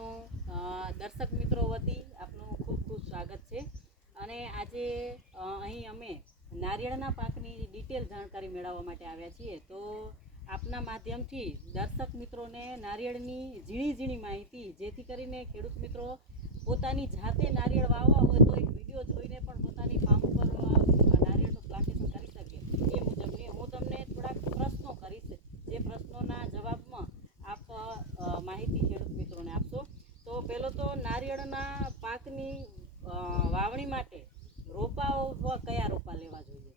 આપનું દર્શક મિત્રો વતી આપનું ખૂબ ખૂબ સ્વાગત છે. અને આજે અહીં અમે નારિયેળના પાકની ડિટેલ જાણકારી મેળવવા માટે આવ્યા છીએ. તો આપના માધ્યમથી દર્શક મિત્રોને નારિયેળની ઝીણી ઝીણી માહિતી, જેથી કરીને ખેડૂત મિત્રો પોતાની જાતે નારિયેળ વાવવા હોય તો એક વિડીયો જોઈને પણ પોતાની ફાર્મ ઉપર નારિયેળનું પ્લાન્ટેશન કરી શકે એ મુજબની હું તમને થોડાક પ્રશ્નો કરીશ, જે પ્રશ્નોના જવાબમાં આપ માહિતી ખેડૂત મિત્રોને આપશો. તો પહેલો તો નારિયેળના પાકની વાવણી માટે રોપાઓ કયા રોપા લેવા જોઈએ?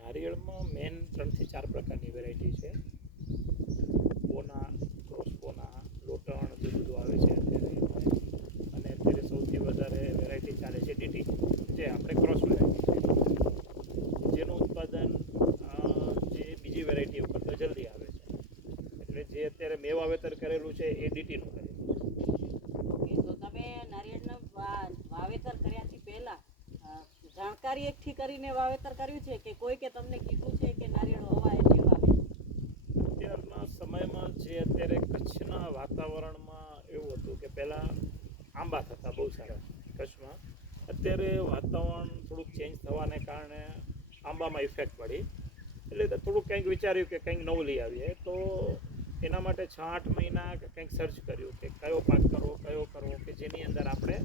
નારિયેળમાં મેન 3 થી 4 પ્રકારની વેરાયટી છે. પોના, ક્રોસ પોના, લોટણ જે બધું આવે છે અત્યારે, અને અત્યારે સૌથી વધારે વેરાયટી ચાલે છે ડીટી, જે આપણે ક્રોસ વેરાયટી છે, જેનું ઉત્પાદન જે બીજી વેરાયટી કરતાં જલ્દી આવે છે. એટલે જે અત્યારે મેં વાવેતર કરેલું છે એ ડીટીનું કરેલું છે. ઓકે, તો તમે નારિયેળનું વાવેતર કર્યાથી પહેલાં જાણકારી એકઠી કરીને વાવેતર કર્યું છે કે કોઈ કે તમને કીધું છે કે નારિયેળ હોવા એટલે વાવે? અત્યારના સમયમાં જે અત્યારે કચ્છના વાતાવરણમાં એવું હતું કે પહેલાં આંબા થતા બહુ સારા કચ્છમાં. અત્યારે વાતાવરણ થોડુંક ચેન્જ થવાને કારણે આંબામાં ઇફેક્ટ પડી, એટલે થોડુંક કંઈક વિચાર્યું કે કંઈક નવું લઈ આવીએ. તો એના માટે 6-8 મહિના કંઈક સર્ચ કર્યું કે કયો પાક કરવો, કયો કરવો કે જેની અંદર આપણે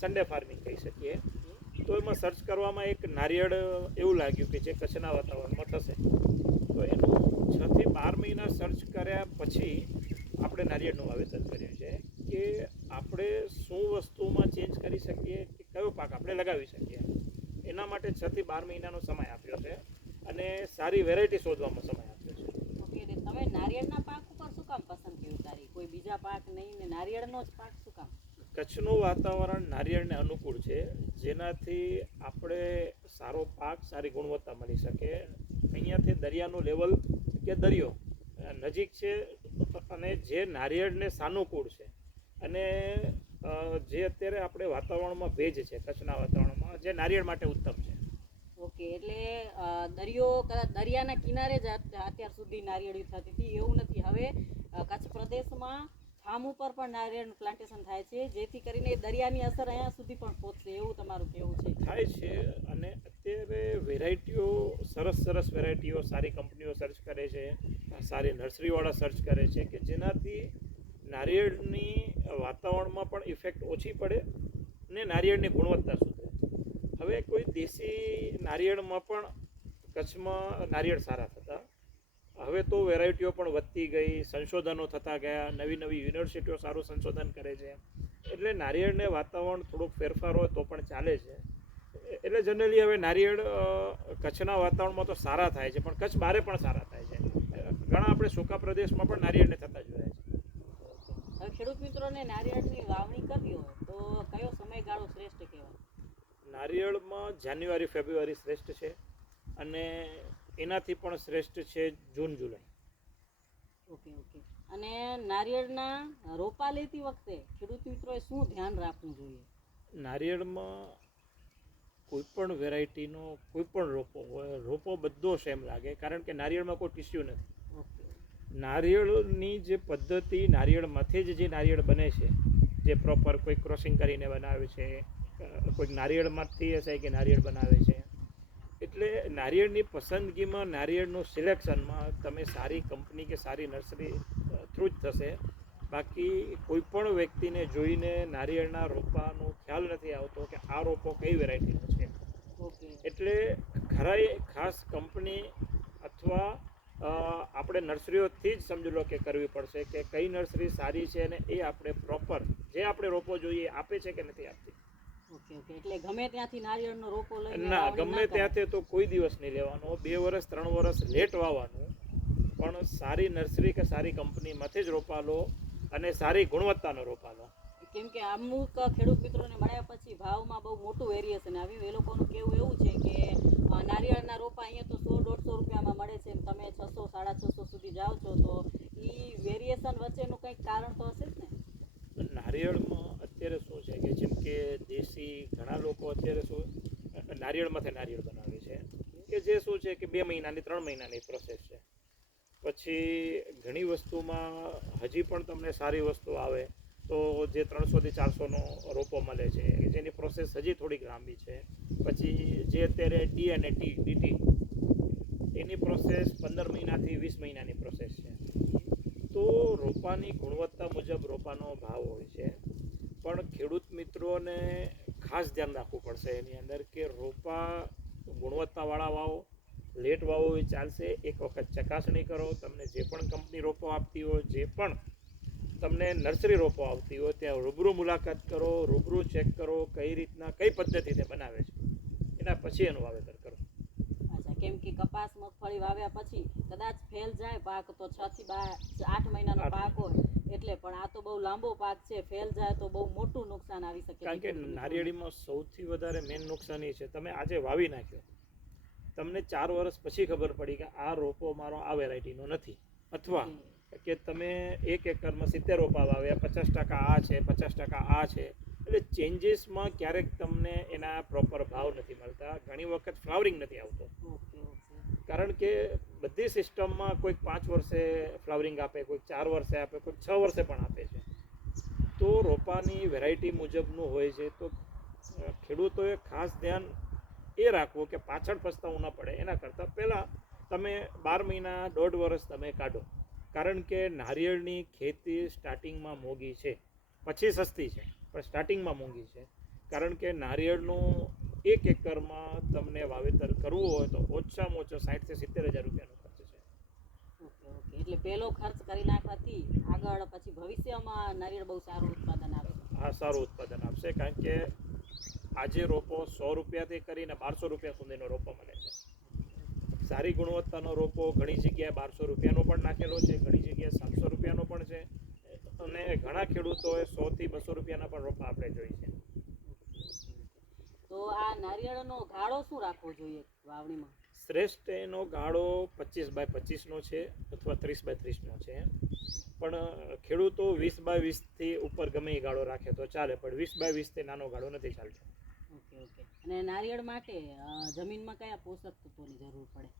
સન્ડે ફાર્મિંગ કહી શકીએ. તો એમાં સર્ચ કરવામાં એક નારિયેળ એવું લાગ્યું કે જે કચ્છના વાતાવરણમાં થશે. તો એનું 6 થી 12 મહિના સર્ચ કર્યા પછી આપણે નારિયેળનું વાવેતર કર્યું છે કે આપણે શું વસ્તુમાં ચેન્જ કરી શકીએ કે કયો પાક આપણે લગાવી શકીએ. એના માટે 6 થી 12 મહિનાનો સમય આપ્યો છે અને સારી વેરાયટી શોધવામાં સમય આપ્યો છે. ઓકે, તમે નારિયેળના પાક ઉપર શું કામ પસંદગી ઉતારી? કોઈ બીજા પાક નહીં ને નારિયેળનો જ પાક શું કામ? કચ્છનું વાતાવરણ નારિયેળને અનુકૂળ છે, જેનાથી આપણે સારો પાક, સારી ગુણવત્તા મળી શકે. અહીંયાથી દરિયાનું લેવલ કે દરિયો નજીક છે અને જે નારિયેળને સાનુકૂળ છે. અને જે અત્યારે આપણે વાતાવરણમાં ભેજ છે કચ્છના વાતાવરણમાં, જે નારિયેળ માટે ઉત્તમ છે. ઓકે, એટલે દરિયાના કિનારે જ અત્યાર સુધી નારિયેળી થતી હતી એવું નથી. હવે કચ્છ પ્રદેશમાં ફાર્મ ઉપર પણ નારિયેળનું પ્લાન્ટેશન થાય છે, જેથી કરીને દરિયાની અસર અહીંયા સુધી પણ પહોંચશે એવું તમારું કહેવું છે? થાય છે. અને અત્યારે વેરાયટીઓ સરસ વેરાયટીઓ સારી કંપનીઓ સર્ચ કરે છે, સારી નર્સરીવાળા સર્ચ કરે છે કે જેનાથી નારિયેળની વાતાવરણમાં પણ ઇફેક્ટ ઓછી પડે અને નારિયેળની ગુણવત્તા સુધરે. હવે કોઈ દેશી નારિયેળમાં પણ કચ્છમાં નારિયેળ સારા થતા. હવે તો વેરાયટીઓ પણ વધતી ગઈ, સંશોધનો થતા ગયા, નવી યુનિવર્સિટીઓ સારું સંશોધન કરે છે. એટલે નારિયેળને વાતાવરણ થોડુંક ફેરફાર હોય તો પણ ચાલે છે. એટલે જનરલી હવે નારિયેળ કચ્છના વાતાવરણમાં તો સારા થાય છે, પણ કચ્છ બહારે પણ સારા થાય છે. ઘણા આપણે સૂકા પ્રદેશમાં પણ નારિયેળને થતા જોયા છે. હવે ખેડૂત મિત્રોને નારિયેળની વાવણી કરવી હોય તો કયો સમયગાળો શ્રેષ્ઠ કહેવાય? નારિયેળમાં જાન્યુઆરી ફેબ્રુઆરી શ્રેષ્ઠ છે અને એનાથી પણ શ્રેષ્ઠ છે જૂન જુલાઈ. ઓકે. અને નારિયેળના રોપા લેતી વખતે ખેડૂત મિત્રોએ શું ધ્યાન રાખવું જોઈએ? નારિયેળમાં કોઈ પણ વેરાયટીનો કોઈ પણ રોપો હોય, રોપો બધો સેમ લાગે, કારણ કે નારિયેળમાં કોઈ ટીસ્યુ નથી. ઓકે. નારિયેળની જે પદ્ધતિ, નારિયેળમાંથી જ જે નારિયેળ બને છે, જે પ્રોપર કોઈ ક્રોસિંગ કરીને બનાવે છે, કોઈક નારિયેળમાંથી હશે કે નારિયેળ બનાવે છે. એટલે નારિયેળની પસંદગીમાં, નારિયેળનું સિલેક્શનમાં તમે સારી કંપની કે સારી નર્સરી થ્રુ જ થશે. બાકી કોઈ પણ વ્યક્તિને જોઈને નારિયેળના રોપાનો ખ્યાલ નથી આવતો કે આ રોપો કઈ વેરાયટીનો છે. ઓકે. એટલે ખાસ કંપની અથવા આપણે નર્સરીઓથી જ સમજી લો કે કરવી પડશે કે કઈ નર્સરી સારી છે અને એ આપણે પ્રોપર જે આપણે રોપો જોઈએ આપે છે કે નથી આપતી. ઓકે. એટલે ગમે ત્યાંથી નારિયેળનો રોપો લઈને ના, ગમે ત્યાંથી તો કોઈ દિવસ નહીં લેવાનો. 2 વર્ષ 3 વર્ષ લેટ વાવવાનું, પણ સારી નર્સરી કે સારી કંપનીમાંથી જ રોપા લો અને સારી ગુણવત્તાનો રોપા લો. કેમ કે અમુક ખેડૂત મિત્રોને મળ્યા પછી ભાવમાં બહુ મોટું વેરિએશન આવ્યું. એ લોકોનું કહેવું એવું છે કે નારિયેળના રોપા અહીંયા તો 100-150 રૂપિયામાં મળે છે, તમે 600-650 સુધી જાઓ છો, તો એ વેરિએશન વચ્ચેનું કંઈક કારણ તો હશે જ ને? નારિયેળમાં અત્યારે શું છે કે જેમ કે દેશી ઘણા લોકો અત્યારે શું નારિયેળમાંથી નારિયેળ બનાવે છે કે જે શું છે કે 2 મહિનાની 3 મહિનાની પ્રોસેસ છે. પછી ઘણી વસ્તુમાં હજી પણ તમને સારી વસ્તુ આવે તો જે 300 થી 400નો રોપો મળે છે, જેની પ્રોસેસ હજી થોડીક લાંબી છે. પછી જે અત્યારે ડી અને ડીટી એની પ્રોસેસ 15 મહિનાથી 20 મહિનાની પ્રોસેસ છે. તો રોપાની ગુણવત્તા મુજબ રોપાનો ભાવ હોય છે, પણ ખેડૂત મિત્રોને ખાસ ધ્યાન રાખવું પડશે એની અંદર કે રોપા ગુણવત્તાવાળા વાવો, લેટ વાવો એ ચાલશે. એક વખત ચકાસણી કરો. તમને જે પણ કંપની રોપો આપતી હોય, જે પણ તમને નર્સરી રોપો આવતી હોય, ત્યાં રૂબરૂ મુલાકાત કરો, રૂબરૂ ચેક કરો કઈ રીતના કઈ પદ્ધતિથી બનાવે છે, એના પછી એનું વાવેતર કરો. અચ્છા, કેમ કે કપાસ મગફળી વાવ્યા પછી કદાચ ફેલ જાય પાક તો 6 થી 8 મહિનાનો પાક હોય એટલે, પણ આ તો બહુ લાંબો પાક છે, ફેલ જાય તો બહુ મોટું નુકસાન આવી શકે. કારણ કે નારિયેળીમાં સૌથી વધારે મેઇન નુકસાન એ છે, તમે આજે વાવી નાખ્યો, તમને 4 વર્ષ પછી ખબર પડી કે આ રોપો મારો આ વેરાયટીનો નથી, અથવા કે તમે 1 એકરમાં 70 રોપા વાવ્યા, 50% આ છે, 50% આ છે, એટલે ચેન્જીસમાં ક્યારેક તમને એના પ્રોપર ભાવ નથી મળતા. ઘણી વખત ફ્લાવરિંગ નથી આવતો, કારણ કે બધી સિસ્ટમમાં કોઈક 5 વર્ષે ફ્લાવરિંગ આપે, કોઈક 4 વર્ષે આપે, કોઈક 6 વર્ષે પણ આપે છે. તો રોપાની વેરાયટી મુજબનું હોય છે. તો ખેડૂતોએ ખાસ ધ્યાન એ રાખવું કે પાછળ પસ્તાવું ન પડે. એના કરતાં પહેલાં તમે 12 મહિના 1.5 વર્ષ તમે કાઢો, કારણ કે નારિયેળની ખેતી સ્ટાર્ટિંગમાં મોંઘી છે, પછી સસ્તી છે, પણ સ્ટાર્ટિંગમાં મોંઘી છે. કારણ કે નારિયેળનું 1 એકરમાં તમને વાવેતર કરવું હોય તો ઓછામાં ઓછો 60,000 થી 70,000 રૂપિયાનો ખર્ચ છે. ઓકે, એટલે પહેલો ખર્ચ કરી નાખવાથી આગળ પછી ભવિષ્યમાં નારિયેળ બહુ સારું ઉત્પાદન આપે. હા, સારું ઉત્પાદન આપશે. કારણ કે આજે રોપો 100 રૂપિયાથી કરીને 1200 રૂપિયા સુધીનો રોપો મળે છે. સારી ગુણવત્તાનો રોપો ઘણી જગ્યાએ 1200 રૂપિયાનો પણ નાખેલો છે, ઘણી જગ્યાએ 700 રૂપિયાનો પણ છે, અને ઘણા ખેડૂતોએ 100 થી 200 રૂપિયાના પણ રોપા આપણે જોઈ છે. તો આ નારિયેળનો ગાળો શું રાખવો જોઈએ વાવણીમાં? શ્રેષ્ઠ એનો ગાળો 25x25નો છે, અથવા 30x30નો છે. પણ ખેડૂતો 20x20થી ઉપર ગમે એ ગાળો રાખે તો ચાલે, પણ 20x20થી નાનો ગાળો નથી ચાલતો. ઓકે. અને નારિયેળ માટે જમીનમાં કયા પોષક તત્વોની જરૂર પડે?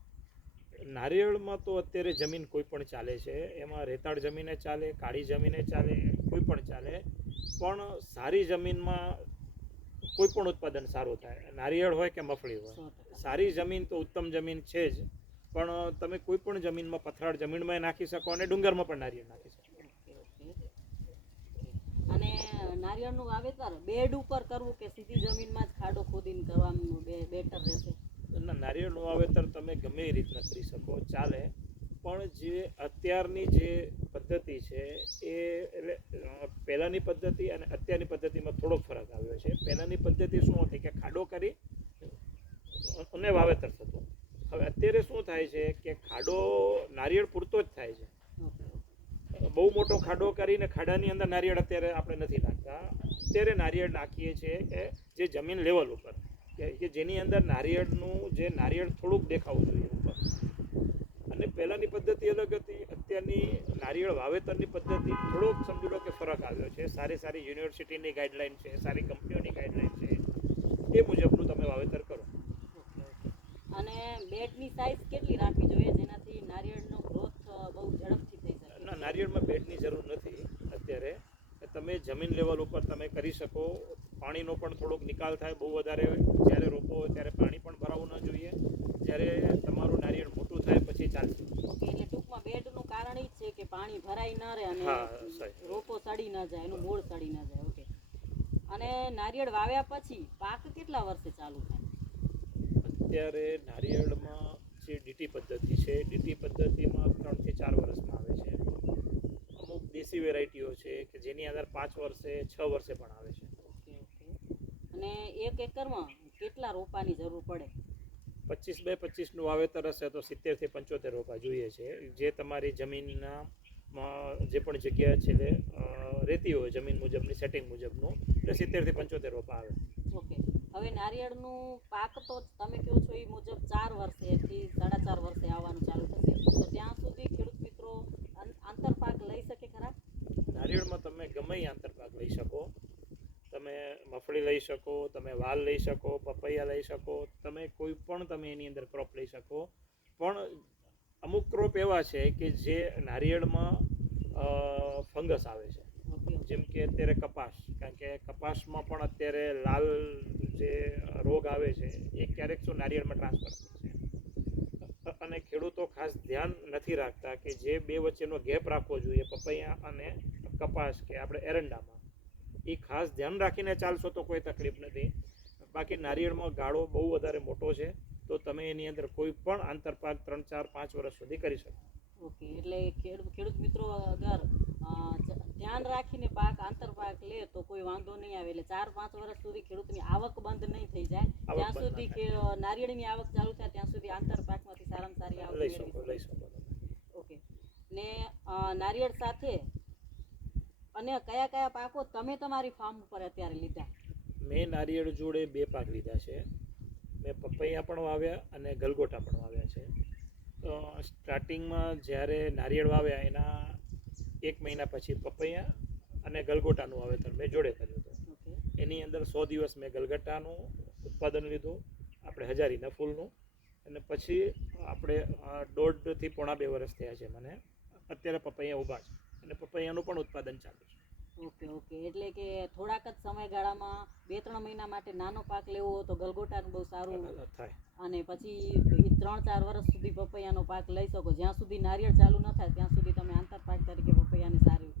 નારિયેળમાં તો અત્યારે જમીન કોઈ પણ ચાલે છે. એમાં રેતાળ જમીને ચાલે, કાળી જમીને ચાલે, કોઈ પણ ચાલે, પણ સારી જમીનમાં કોઈ પણ ઉત્પાદન સારું થાય. નારિયેળ હોય કે મગફળી હોય, સારી જમીન તો ઉત્તમ જમીન છે જ, પણ તમે કોઈ પણ જમીનમાં, પથરાળ જમીનમાં નાખી શકો અને ડુંગરમાં પણ નારિયેળ નાખી શકો. અને નારિયેળનું વાવેતર બેડ ઉપર કરવું કે સીધી જમીનમાં જ ખાડો ખોદીને કરવાનું બેટર રહેશે? નારિયેળનું વાવેતર તમે ગમે એ રીતના કરી શકો, ચાલે, પણ જે અત્યારની જે પદ્ધતિ છે એ એટલે પહેલાંની પદ્ધતિ અને અત્યારની પદ્ધતિમાં થોડોક ફરક આવ્યો છે. પહેલાંની પદ્ધતિ શું હતી કે ખાડો કરી અને વાવેતર થતું. હવે અત્યારે શું થાય છે કે ખાડો નારિયેળ પૂરતો જ થાય છે. બહુ મોટો ખાડો કરીને ખાડાની અંદર નારિયેળ અત્યારે આપણે નથી નાખતા. અત્યારે નારિયેળ નાખીએ છીએ કે જે જમીન લેવલ ઉપર, કે જેની અંદર નારિયેળ થોડુંક દેખાવું જોઈએ ઉપર. અને પહેલાંની પદ્ધતિ અલગ હતી, અત્યારની નારિયેળ વાવેતરની પદ્ધતિ થોડોક સમજી લો કે ફરક આવ્યો છે. સારી યુનિવર્સિટીની ગાઈડલાઈન છે, સારી કંપનીઓની ગાઈડલાઈન છે, એ મુજબનું તમે વાવેતર કરો. અને બેડની સાઈઝ કેટલી રાખવી જોઈએ જેનાથી નારિયેળનો ગ્રોથ બહુ ઝડપથી થઈ શકે? ના, નારિયેળમાં બેડની જરૂર નથી અત્યારે. તમે જમીન લેવલ ઉપર તમે કરી શકો. પાણીનો પણ થોડોક નિકાલ થાય. બહુ વધારે જ્યારે રોપો હોય ત્યારે પાણી પણ ભરાવું ન જોઈએ. જ્યારે તમારું નારિયેળ મોટું થાય પછી ચાલશે. એટલે ટૂંકમાં બેડનું કારણ એ છે કે પાણી ભરાઈ ન રહે અને રોપો સડી ન જાય, એનું મૂળ સડી ન જાય. ઓકે. અને નારિયેળ વાવ્યા પછી પાક કેટલા વર્ષે ચાલુ થાય? અત્યારે નારિયેળમાં જે ડીટી પદ્ધતિ છે, ડીટી પદ્ધતિમાં 3 થી 4 વર્ષમાં આવે છે. અમુક દેશી વેરાયટીઓ છે કે જેની અંદર 5 વર્ષે 6 વર્ષે પણ આવે છે. ઓકે. અને 1 એકરમાં કેટલા રોપાની જરૂર પડે? 25x25નું વાવેતર હશે તો 70 થી 75 રોપા જોઈએ છે. જે તમારી જમીનના જે પણ જગ્યા છે રહેતી હોય જમીન મુજબની, સેટિંગ મુજબનું, એટલે 70 થી 75 રોપા આવે. ઓકે. હવે નારિયેળનું પાક તો તમે કહો છો એ મુજબ 4 વર્ષેથી 4.5 વર્ષે આવવાનું ચાલુ થશે, તો ત્યાં સુધી ખેડૂત મિત્રો આંતરપાક લઈ શકે ખરા? નારિયેળમાં તમે ગમે એ આંતરપાક લઈ શકો. તમે મગફળી લઈ શકો, તમે વાલ લઈ શકો, પપૈયા લઈ શકો, તમે કોઈ પણ તમે એની અંદર ક્રોપ લઈ શકો. પણ અમુક ક્રોપ એવા છે કે જે નારિયેળમાં ફંગસ આવે છે. ઓકે જેમ કે અત્યારે કપાસ, કારણ કે કપાસમાં પણ અત્યારે લાલ જે રોગ આવે છે એ ક્યારેક શું નારિયેળમાં ટ્રાન્સફર થાય છે અને ખેડૂતો ખાસ ધ્યાન નથી રાખતા કે જે બે વચ્ચેનો ગેપ રાખવો જોઈએ પપૈયા અને કપાસ કે આપણે એરંડામાં, એ ખાસ ધ્યાન રાખીને ચાલશો તો કોઈ તકલીફ નથી. બાકી નારિયેળમાં ગાળો બહુ વધારે મોટો છે તો તમે એની અંદર કોઈ પણ આંતરપાક 3, 4, 5 વર્ષ સુધી કરી શકો. ઓકે, એટલે ખેડૂત મિત્રો અગર ધ્યાન રાખીને પાક આંતરપાક લે તો કોઈ વાંધો નહીં આવે. એટલે 4-5 વર્ષ સુધી ખેડૂતની આવક બંધ નહીં થઈ જાય. ત્યાં સુધી નારિયેળની આવક ચાલુ થાય ત્યાં સુધી આંતરપાકમાંથી સારામાં સારી આવક લઈ મેળવી શકો. ઓકે, ને નારિયેળ સાથે અને કયા કયા પાકો તમે તમારી ફાર્મ ઉપર અત્યારે લીધા? મેં નારિયેળ જોડે 2 પાક લીધા છે. મેં પપૈયા પણ વાવ્યા અને ગલગોટા પણ વાવ્યા છે. તો સ્ટાર્ટિંગમાં જ્યારે નારિયેળ વાવ્યા એના 1 મહિના પછી પપૈયા અને ગલગોટાનું વાવેતર મેં જોડે કર્યું હતું. ઓકે, એની અંદર 100 દિવસ મેં ગલગોટાનું ઉત્પાદન લીધું, આપણે હજારીના ફૂલનું, અને પછી આપણે 1.5 થી પોણા 2 વર્ષ થયા છે મને. અત્યારે પપૈયા ઊભા છે અને પપૈયાનું પણ ઉત્પાદન ચાલુ છે. ઓકે ઓકે, એટલે કે થોડાક જ સમયગાળામાં 2-3 મહિના માટે નાનો પાક લેવો હોય તો ગલગોટાનું બહુ સારું થાય, અને પછી 3-4 વર્ષ સુધી પપૈયાનો પાક લઈ શકો. જ્યાં સુધી નારિયેળ ચાલુ ન થાય ત્યાં સુધી તમે આંતરપાક તરીકે પપૈયાની સારી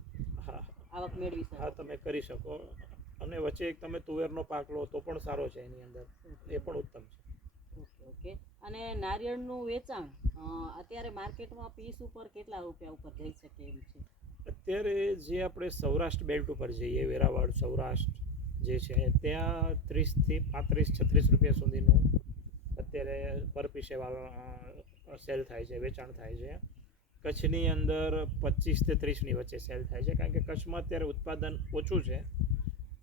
આવક મેળવી શકો. હા, તમે કરી શકો. અને વચ્ચે એક તમે તુવેરનો પાક લો તો પણ સારો છે એની અંદર, એ પણ ઉત્તમ છે. ઓકે ઓકે, અને નારિયેળનું વેચાણ અત્યારે માર્કેટમાં પીસ ઉપર કેટલા રૂપિયા ઉપર જઈ શકે એમ છે? અત્યારે જે આપણે સૌરાષ્ટ્ર બેલ્ટ ઉપર જઈએ, વેરાવળ, સૌરાષ્ટ્ર જે છે ત્યાં 30 થી 35-36 રૂપિયા સુધીનું અત્યારે પર પીસે સેલ થાય છે, વેચાણ થાય છે. કચ્છની અંદર 25 થી 30ની વચ્ચે સેલ થાય છે, કારણ કે કચ્છમાં અત્યારે ઉત્પાદન ઓછું છે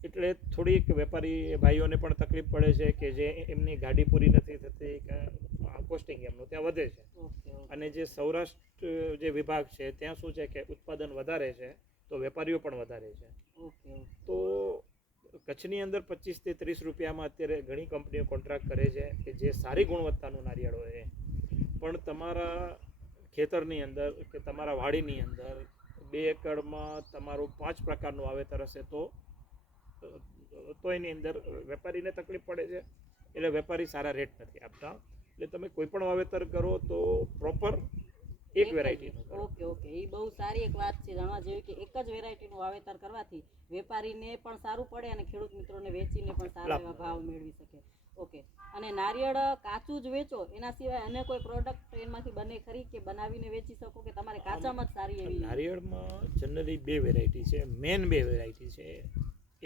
એટલે થોડીક વેપારી ભાઈઓને પણ તકલીફ પડે છે કે જે એમની ગાડી પૂરી નથી થતી કે કોસ્ટિંગ એમનું ત્યાં વધે છે. અને જે સૌરાષ્ટ્ર જે વિભાગ છે ત્યાં શું છે કે ઉત્પાદન વધારે છે તો વેપારીઓ પણ વધારે છે. તો કચ્છની અંદર 25 થી 30 રૂપિયામાં અત્યારે ઘણી કંપનીઓ કોન્ટ્રાક્ટ કરે છે કે જે સારી ગુણવત્તાનું નારિયેળ હોય, પણ તમારા ખેતરની અંદર કે તમારા વાડીની અંદર 2 એકરમાં તમારું 5 પ્રકારનું વાવેતર હશે તો એની અંદર વેપારીને તકલીફ પડે છે, એટલે વેપારી સારા રેટ નથી આપતા. એટલે તમે કોઈ પણ વાવેતર કરો તો પ્રોપર એક વેરાયટીનું કરો. ઓકે ઓકે, એ બહુ સારી એક વાત છે જાણવા જેવી કે એક જ વેરાયટીનું વાવેતર કરવાથી વેપારીને પણ સારું પડે અને ખેડૂત મિત્રોને વેચીને પણ સારા એવા ભાવ મેળવી શકે. ઓકે, અને નારિયેળ કાચું જ વેચો એના સિવાય અને કોઈ પ્રોડક્ટ એમાંથી બને ખરી કે બનાવીને વેચી શકો કે તમારે કાચામાં જ સારી એવી? નારિયેળમાં જનરલી 2 વેરાયટી છે, મેન 2 વેરાયટી છે.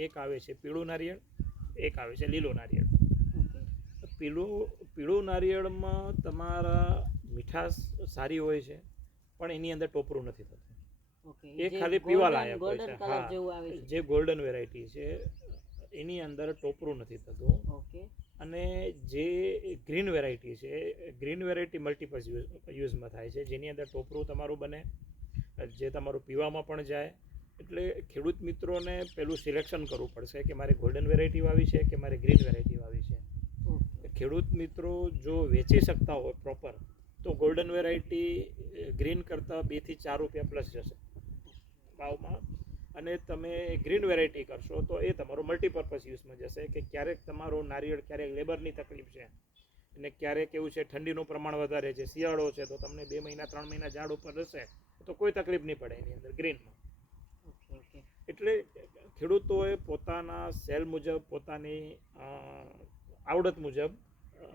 એક આવે છે પીળું નારિયેળ, એક આવે છે લીલું નારિયેળ. પીળું નારિયેળમાં તમારા મીઠાશ સારી હોય છે પણ એની અંદર ટોપરું નથી થતું. એ ખાલી પીવા લાયક હોય છે. હા, જે ગોલ્ડન વેરાયટી છે એની અંદર ટોપરું નથી થતું. અને જે ગ્રીન વેરાયટી છે, ગ્રીન વેરાયટી મલ્ટીપર્પઝ યુઝમાં થાય છે, જેની અંદર ટોપરું તમારું બને, જે તમારું પીવામાં પણ જાય. એટલે ખેડૂત મિત્રોને પેલું સિલેક્શન કરવું પડશે કે મારે ગોલ્ડન વેરાયટી વાવી છે કે મારે ગ્રીન વેરાયટી વાવી છે. ખેડૂત મિત્રો જો વેચી શકતા હોય પ્રોપર તો ગોલ્ડન વેરાયટી ગ્રીન કરતાં 2 થી 4 રૂપિયા પ્લસ જશે ભાવમાં, અને તમે ગ્રીન વેરાયટી કરશો તો એ તમારો મલ્ટીપર્પઝ યુઝમાં જશે કે ક્યારેક તમારું નારિયેળ, ક્યારેક લેબરની તકલીફ છે અને ક્યારેક એવું છે ઠંડીનું પ્રમાણ વધારે છે, શિયાળો છે તો તમને 2 મહિના 3 મહિના ઝાડ ઉપર રહેશે તો કોઈ તકલીફ નહીં પડે એની અંદર ગ્રીનમાં. એટલે ખેડૂતોએ પોતાના સેલ મુજબ, પોતાની આવડત મુજબ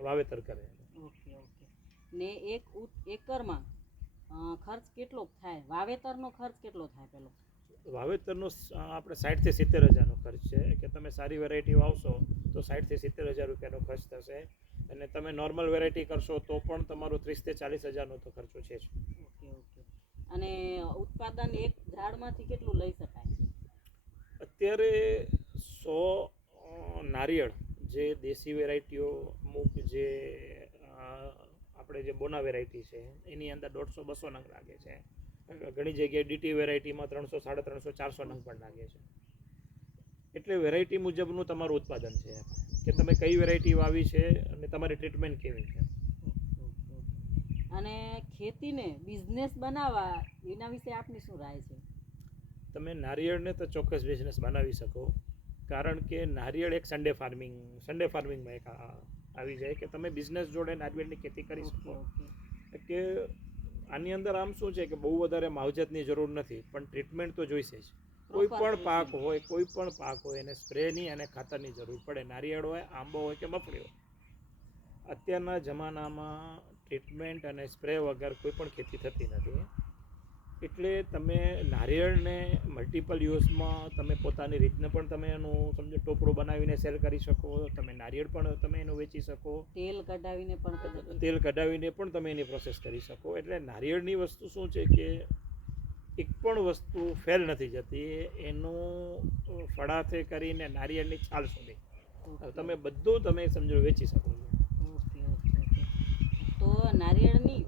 વાવેતર કરે. ઓકે ઓકે, ને એક એકરમાં ખર્ચ કેટલો થાય? વાવેતરનો ખર્ચ કેટલો થાય? પેલો વાવેતરનો આપણે 60 થી 70 હજારનો ખર્ચ છે કે તમે સારી વેરાયટી વાવશો તો 60 થી 70 હજાર રૂપિયાનો ખર્ચ થશે, અને તમે નોર્મલ વેરાયટી કરશો તો પણ તમારું 30 થી 40 હજારનો તો ખર્ચો છે જ. ઓકે ઓકે, અને ઉત્પાદન એક ઝાડમાંથી કેટલું લઈ શકાય? અત્યારે 100 નારિયેળ જે દેશી વેરાયટીઓ, અમુક જે આપણે જે બોના વેરાયટી છે એની અંદર 150-200 નંગ લાગે છે. ઘણી જગ્યાએ ડીટી વેરાયટીમાં 300, 350, 400 નંગ પણ લાગે છે. એટલે વેરાયટી મુજબનું તમારું ઉત્પાદન છે કે તમે કઈ વેરાયટી વાવી છે અને તમારી ટ્રીટમેન્ટ કેવી છે. અને ખેતીને બિઝનેસ બનાવવા એના વિશે આપની શું રાય છે? તમે નારિયેળને તો ચોક્કસ બિઝનેસ બનાવી શકો, કારણ કે નારિયેળ એક સન્ડે ફાર્મિંગમાં એક આવી જાય કે તમે બિઝનેસ જોડે નારિયેળની ખેતી કરી શકો. કે આની અંદર આમ શું છે કે બહુ વધારે માવજતની જરૂર નથી, પણ ટ્રીટમેન્ટ તો જોઈશે જ. કોઈ પણ પાક હોય એને સ્પ્રેની અને ખાતરની જરૂર પડે, નારિયેળ હોય, આંબો હોય કે મગફળી હોય. અત્યારના જમાનામાં ટ્રીટમેન્ટ અને સ્પ્રે વગર કોઈ પણ ખેતી થતી નથી. એટલે તમે નારિયેળને મલ્ટિપલ યુઝમાં તમે પોતાની રીતને પણ તમે એનું સમજો ટોપરું બનાવીને સેલ કરી શકો, તમે નારિયેળ પણ તમે એનું વેચી શકો, તેલ કઢાવીને પણ તમે એની પ્રોસેસ કરી શકો. એટલે નારિયેળની વસ્તુ શું છે કે એક પણ વસ્તુ ફેલ નથી જતી, એનું ફળાથી કરીને નારિયેળની છાલ સુધી તમે બધું તમે સમજો વેચી શકો છો. તો નારિયેળની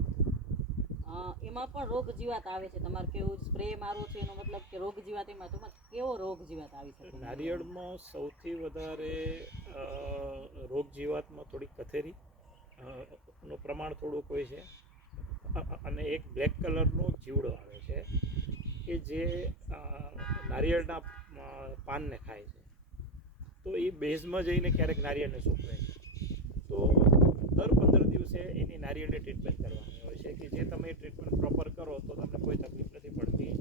એમાં પણ રોગ જીવાત આવે છે, તમારે કેવું સ્પ્રે મારો છે એનો મતલબ કે રોગ જીવાત એમાં કેવો રોગ જીવાત આવી શકે? નારિયેળમાં સૌથી વધારે રોગ જીવાતમાં થોડીક કથેરી નું પ્રમાણ થોડુંક હોય છે, અને એક બ્લેક કલરનો જીવડો આવે છે કે જે નારિયેળના પાનને ખાય છે. તો એ બેઝમાં જઈને ક્યારેક નારિયેળને સૂકવે છે. તો દર 15 દિવસે એની નારિયેળની ટ્રીટમેન્ટ કરવાની હોય છે, કે જે તમે ટ્રીટમેન્ટ પ્રોપર કરો તો તમને કોઈ તકલીફ નથી પડતી.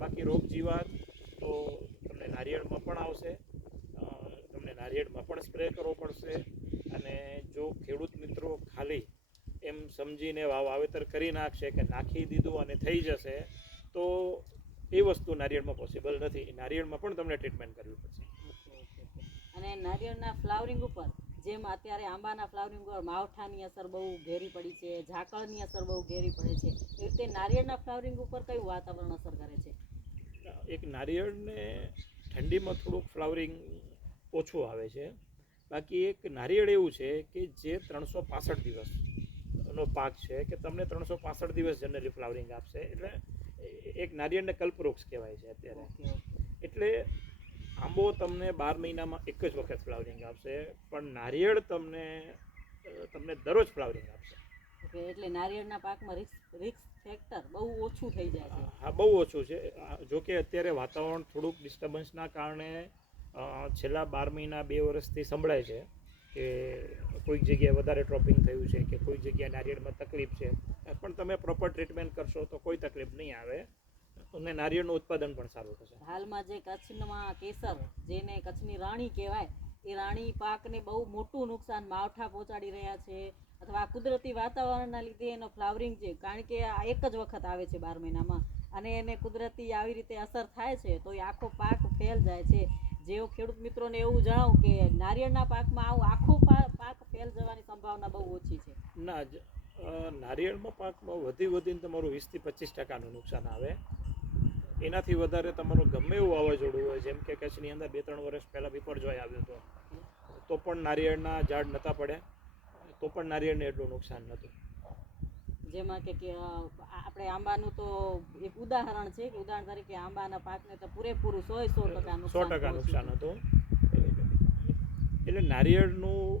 બાકી રોગ જીવાત તો તમને નારિયેળમાં પણ આવશે, તમને નારિયેળમાં પણ સ્પ્રે કરવો પડશે. અને જો ખેડૂત મિત્રો ખાલી એમ સમજીને વાવેતર કરી નાખશે કે નાખી દીધું અને થઈ જશે, તો એ વસ્તુ નારિયેળમાં પોસિબલ નથી. નારિયેળમાં પણ તમને ટ્રીટમેન્ટ કરવી પડશે. અને નારિયેળના ફ્લાવરિંગ ઉપર જેમ અત્યારે આંબાના ફ્લાવરિંગ ઉપર માવઠાની અસર બહુ ઘેરી પડી છે, ઝાકળની અસર બહુ ઘેરી પડે છે, એ રીતે નારિયેળના ફ્લાવરિંગ ઉપર કયું વાતાવરણ અસર કરે છે? એક નારિયેળને ઠંડીમાં થોડુંક ફ્લાવરિંગ ઓછું આવે છે. બાકી એક નારિયેળ એવું છે કે જે 365 દિવસનો પાક છે, કે તમને 365 દિવસ જનરલી ફ્લાવરિંગ આપશે. એટલે એક નારિયેળને કલ્પવૃક્ષ કહેવાય છે અત્યારે. એટલે આંબો તમને 12 મહિનામાં એક જ વખત ફ્લાવરિંગ આપશે, પણ નારિયેળ તમને દરરોજ ફ્લાવરિંગ આપશે. એટલે નારિયેળના પાકમાં રિસ્ક ફેક્ટર બહુ ઓછું થઈ જાય છે. હા, બહુ ઓછું છે. જોકે અત્યારે વાતાવરણ થોડુંક ડિસ્ટર્બન્સના કારણે છેલ્લા 12 મહિના 2 વર્ષથી સંભળાય છે કે કોઈક જગ્યાએ વધારે ટ્રોપિંગ થયું છે, કે કોઈક જગ્યાએ નારિયેળમાં તકલીફ છે. પણ તમે પ્રોપર ટ્રીટમેન્ટ કરશો તો કોઈ તકલીફ નહીં આવે, અને નારિયેળનું ઉત્પાદન પણ સારું થશે. હાલમાં જે કચ્છમાં કેસર, જેને કચ્છની રાણી કહેવાય, એ રાણી પાકને બહુ મોટું નુકસાન માવઠા પહોંચાડી રહ્યા છે, અથવા કુદરતી વાતાવરણના લીધે એનો ફ્લાવરિંગ છે, કારણ કે આ એક જ વખત આવે છે 12 મહિનામાં, અને એને કુદરતી આવી રીતે અસર થાય છે તો એ આખો પાક ફેલ જાય છે. જેઓ ખેડૂત મિત્રોને એવું જણાવું કે નારિયેળના પાકમાં આવું આખો પાક ફેલ જવાની સંભાવના બહુ ઓછી છે. ના, નારિયેળમાં પાકમાં વધીને તમારું 20-25% નુકસાન આવે. એનાથી વધારે તમારું ગમે એવું વાવાઝોડું હોય, જેમ કે કચ્છની અંદર 2-3 વર્ષ પહેલાં બિપરજોય આવ્યો હતો, તો પણ નારિયેળના ઝાડ નહોતા પડ્યા, તો પણ નારિયેળને એટલું નુકસાન નહોતું. જેમાં કે આપણે આંબાનું તો એક ઉદાહરણ છે કે ઉદાહરણ તરીકે આંબાના પાકને તો પૂરેપૂરું 100% નુકસાન હતું. એટલે નારિયેળનું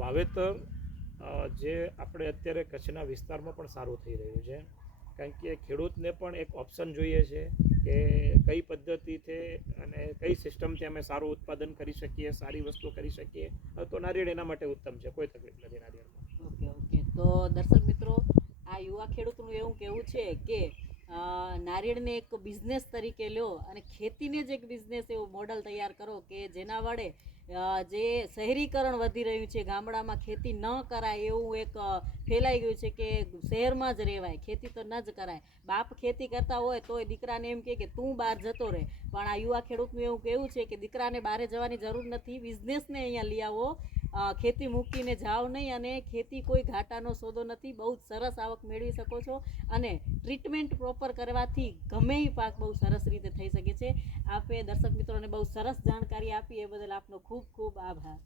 વાવેતર જે આપણે અત્યારે કચ્છના વિસ્તારમાં પણ સારું થઈ રહ્યું છે, કારણ કે ખેડૂતને પણ એક ઓપ્શન જોઈએ છે કે કઈ પદ્ધતિથી અને કઈ સિસ્ટમથી અમે સારું ઉત્પાદન કરી શકીએ, સારી વસ્તુ કરી શકીએ, તો નારિયેળ એના માટે ઉત્તમ છે. કોઈ તકલીફ નથી નારિયેળમાં. ઓકે. તો દર્શક મિત્રો, આ યુવા ખેડૂતનું એવું કહેવું છે કે નારિયેળને એક બિઝનેસ તરીકે લો અને ખેતીને જ એક બિઝનેસ એવું મોડલ તૈયાર કરો કે જેના વડે જે શહેરીકરણ વધી રહ્યું છે, ગામડામાં ખેતી ન કરાય એવું એક ફેલાઈ ગયું છે કે શહેરમાં જ રહેવાય, ખેતી તો ન જ કરાય. બાપ ખેતી કરતા હોય તો એ દીકરાને એમ કે તું બહાર જતો રહે, પણ આ યુવા ખેડૂતનું એવું કહેવું છે કે દીકરાને બહાર જવાની જરૂર નથી, બિઝનેસને અહીંયા લઈ આવો, ખેતી મૂકીને જાઓ નહીં, અને ખેતી કોઈ ઘાટાનો સોદો નથી, બહુ સરસ આવક મેળવી શકો છો, અને ટ્રીટમેન્ટ પ્રોપર કરવાથી ગમે એ પાક બહુ સરસ રીતે થઈ શકે છે. આપે દર્શક મિત્રોને બહુ સરસ જાણકારી આપી, એ બદલ આપનો ખૂબ ખૂબ આભાર.